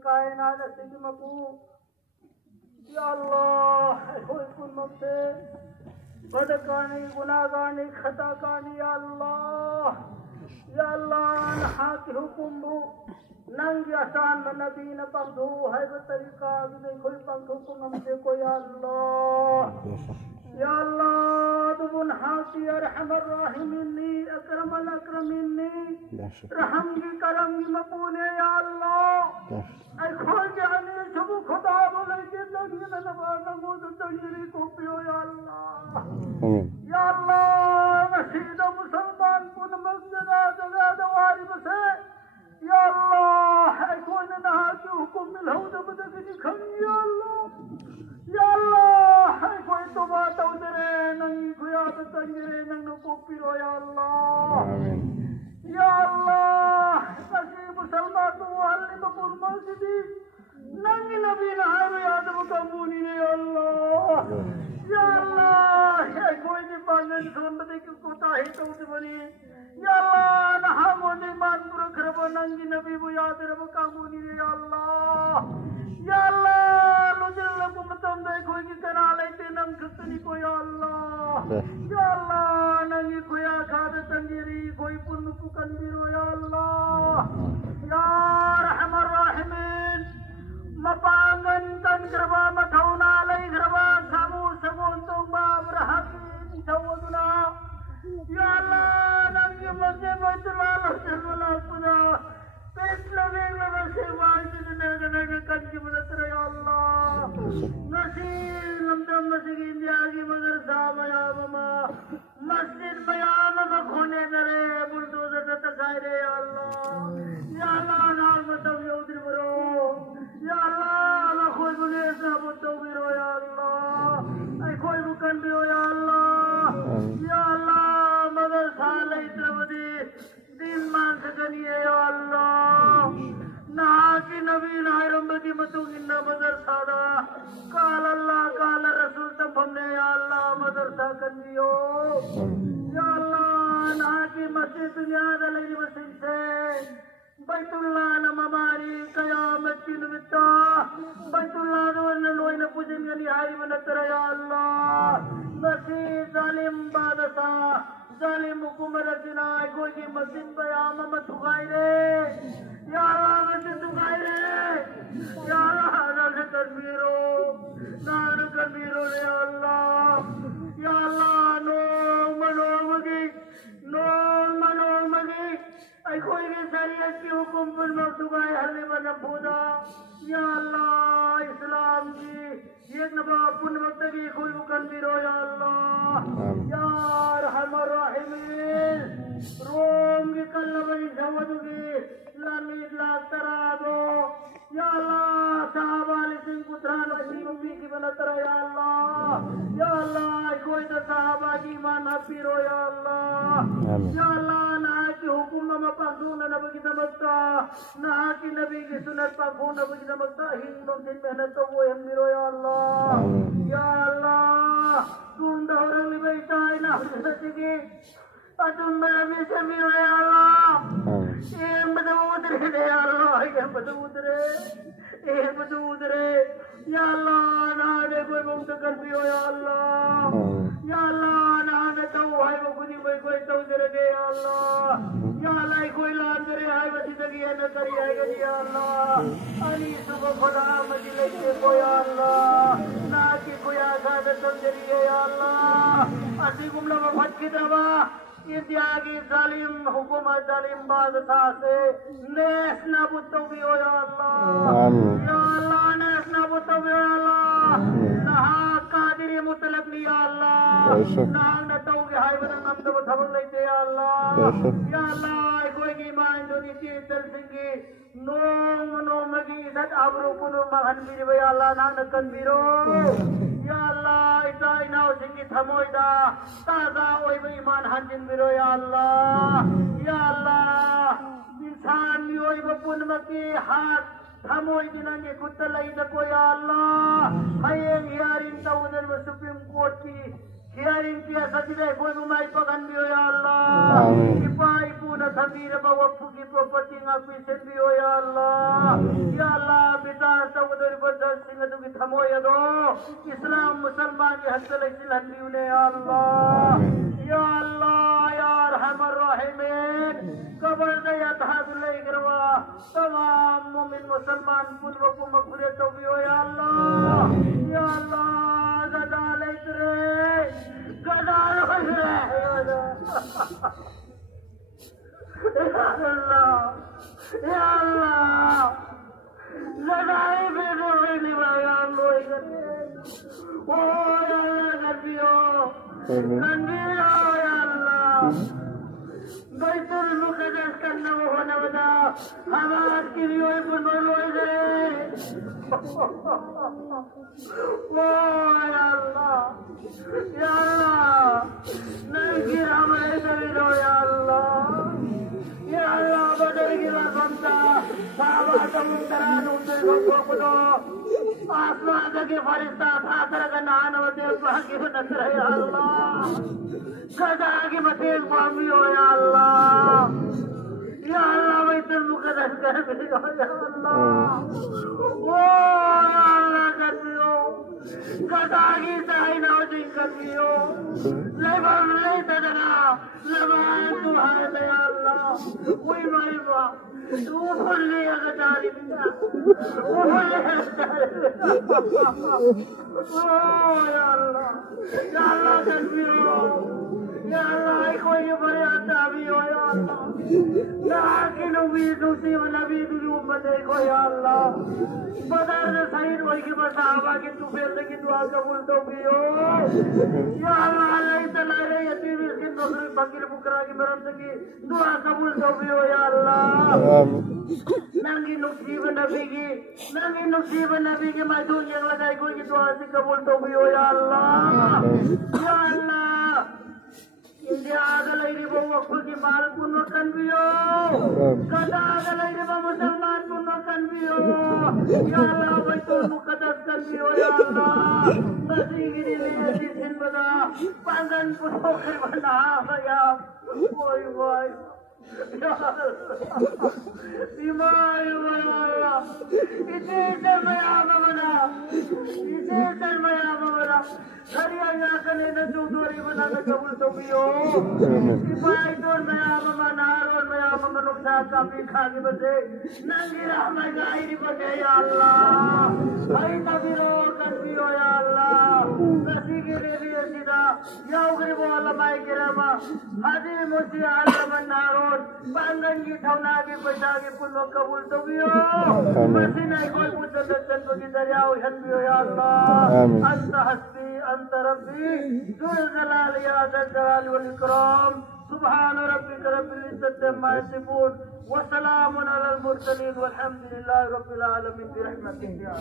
कायनात सिद्धि मकू या अल्लाह कोई पुन्नम से बदकानी गुनाहगानी खताकानी या अल्लाह नहा की हुकुम नंगी आसान में नबी न पंधु है वो तरीका नहीं कोई पंधु पुन्नम से कोई या अल्लाह तुम हासी अरहमर राहिमीनी अकरमल अकरमीनी रहमगी करमगी मपूने या अल्लाह ऐ खोल जाने सबु खुदा बोले के लगी न नवाना मोद तंगरी को पियो या अल्लाह मसीद मुसलमान पुन मस्जिद जगह दवारी बसे या अल्लाह ऐ कोई न नहा के हुकुम मिलहु दब दगी खनी या अल्लाह है कोई तो बात उधरे नंगी खुया तो तंगरे नंगो को पिरो या अल्लाह नसीब मुसलमान तो वाली बपुर मस्जिदी नंगी नबी ना है याद मुकम्मूनी ने या अल्लाह है कोई नहीं पाने संबंधी की कोता है तो उसे बनी या अल्लाह ना हम उन्हें मान पूरा खरबो नंगी नबी वो याद रब कामूनी ने या अल्लाह लुजर लगो मतम देखो कि कना लेते नंग खतनी को या अल्लाह नंगी कोया खाद तंजीरी कोई पुन्न को कंदीरो या अल्लाह या रहमान रहीमीन मपांगन तन करवा मठौना लई घरवा सामू सबोन तो बाब रहती थवदुना या अल्लाह नंगी मजे बैतुल्लाह सल्लल्लाहु पुना पेट लगे से वाजिद ने कंजी बनत रे या अल्लाह नसीब लमदम मस्जिद इंडिया की मदरसा मयामा मस्जिद मयामा खोने मेरे बुलडोजर तकाए रे या अल्लाह नाल मतलब उधर बरो या अल्लाह कोई बुने सब तो बिरो या अल्लाह ऐ कोई बुकन बिरो या अल्लाह मदरसा ले तरवदी दिन मान सकनिए या अल्लाह नहा की नबी नायरम्बती मतुगिन्ना मदरसा दा काल अल्लाह काल रसूल तब हमने या अल्लाह मदरसा कनियो या अल्लाह नहा की मस्जिद दुनिया दा लगी मस्जिद से बैतुल्लाह न ममारी कयामत की निमित्ता बैतुल्लाह दो न लोई न पूजन गनी हारी बनतर या अल्लाह मस्जिद जालिम बादशा जालिम हुकूमत रचना कोई की मस्जिद बयाम मत उगाई रे या अल्लाह मस्जिद उगाई रे या अल्लाह नाल करमीरो रे या अल्लाह नो मनो मगी ऐ कोई की शरीयत की हुकुम पर मत उगाई हल्ले बन बोदा या अल्लाह इस्लाम की एक नवाब पुन वक्त की कोई करमीरो या अल्लाह या रहमान रहीमीन रोम की कल्लबरी जवदुगी लामीद लाख तरादो या अल्लाह साहबा लिसिंग पुत्रान वसी मम्मी की बनतर या अल्लाह कोई तो साहबा की ईमान हफीरो या अल्लाह ना की हुकुम में पंदून नबी की नमस्ता ना की नबी की सुन्नत पंदू नबी की नमस्ता हिंदों से मेहनत तो वो हम बिरो या अल्लाह तुम दौरे में बैठा है ना सच्ची तुम मेरे से मिलो या अल्लाह ये बदबूद रे या अल्लाह ये बदबूद रे या अल्लाह ना दे कोई मुक्त कर दियो या अल्लाह ना दे तो है वो खुदी में कोई तो दे दे या अल्लाह कोई लान दे है बची दगी है न करी है या अल्लाह अली सुबह खुदा मजले के को या अल्लाह ना की कोई आजाद तो दे या अल्लाह असी गुमला वफत की दवा इंडिया की जालिम हुकूमत जालिम बादशाह से नेस नाबूद तो भी हो या अल्लाह नेस नाबूद तो भी हो या अल्लाह नहा कादिरी मुतलक नहीं या अल्लाह नहा न तो के हाय बदन हम तो थबल लेते या अल्लाह कोई की मान जो दी चीज चल सिंगी नो मगी इधर आबरू पुनो महन बीर या अल्लाह ना नकन बीरो या अल्लाह इता इना सिंगी थमोइदा ताजा ओई ईमान हंजिन बिरो या अल्लाह इंसान योई बपुन मकी हाथ थमोई दिनंगे कुत्तलाई दको या अल्लाह हायें हियारिंग ता उधर में सुप्रीम कोर्ट की हियारिंग किया सजिदे कोई गुमाई पगन भी हो या अल्लाह इपाई पूना थमीर बवक्फु की प्रॉपर्टी ना पीछे भी हो या अल्लाह सिंह तू की थमो यदो इस्लाम मुसलमान की हद से हल्ली ने या अल्लाह या रहमान रहीम कबर दे अतहादुल्लाह करवा तमाम मोमिन मुसलमान पूर्व को मगफिरत भी हो या अल्लाह गदा लेत रे गदा रे या अल्लाह लड़ाई में नहीं भाया लोई करे ओ या अल्लाह नबियो नंदीरा या अल्लाह बैतुल मुक़द्दस करना वो होने वाला हमारे की रियोई बुनो लोई करे ओ या अल्लाह नहीं गिरा हमारे दबीरो या अल्लाह बदल गिरा बंदा सावा समुद्रान उसे को आसमान के फरिश्ता था तरह नान वदे बाकी नसर या अल्लाह गदा की मतेज मामी हो या अल्लाह बैतुल मुक़द्दस कर भी हो या अल्लाह ओ अल्लाह कर भी हो गदा की सहाय नवजी कर भी हो लेबर नहीं तदना लबान तुम्हारे या अल्लाह कोई मारी बा तू भूल लिया गदारी बिना ओ या अल्लाह कर भी हो या अल्लाह कोई बड़े आता भी हो या अल्लाह कि नबी दूसरी नबी तुझे उम्मत देखो या अल्लाह बदर से सही वही की बस सहाबा की तू फिर की दुआ कबूल तो भी हो या अल्लाह नहीं तला रे यतीम मिस्किन दूसरी फकीर फुकरा की मरम से की दुआ कबूल तो भी हो या अल्लाह नंगी नसीब नबी की महदूद ये लगाई कोई की दुआ से कबूल तो भी हो या अल्लाह या अल्लाह इंडिया आगलैरी बो वकुल की माल पुनो कन्वियो कदा आगलैरी बो मुसलमान पुनो कन्वियो या अल्लाह बैतुल मुक़द्दस कन्वियो या अल्लाह नसीगिरी ने दिन बदा पांगन पुनो करना या ओय या इसे सरमया बना हरिया कने न चौधरी बना न कबूल तो भी हो सिपाही तो नया मना रोड में आप मनुष्य का भी खा के बसे नंगी राह में गाई नहीं बचे या अल्लाह भाई नबी रो कर भी हो या अल्लाह नसी के लिए भी सीधा या उगरी वो अल्लाह के रहमा हाजी मुझे आलम नारोड बांगन की ठौना की पैसा की पुनो कबूल तो भी हो मसी नहीं कोई पूछे दर्शन को की दरिया उहन भी हो या अल्लाह अंत हस्ती अंत रब्बी जुल जलाल या जलाल वल इकराम सुभान रब्बिक रब्बिल इज्जति अम्मा यसिफून व सलामुन अलल मुरसलीन वल्हम्दुलिल्लाहि रब्बिल आलमीन बिरहमतिक या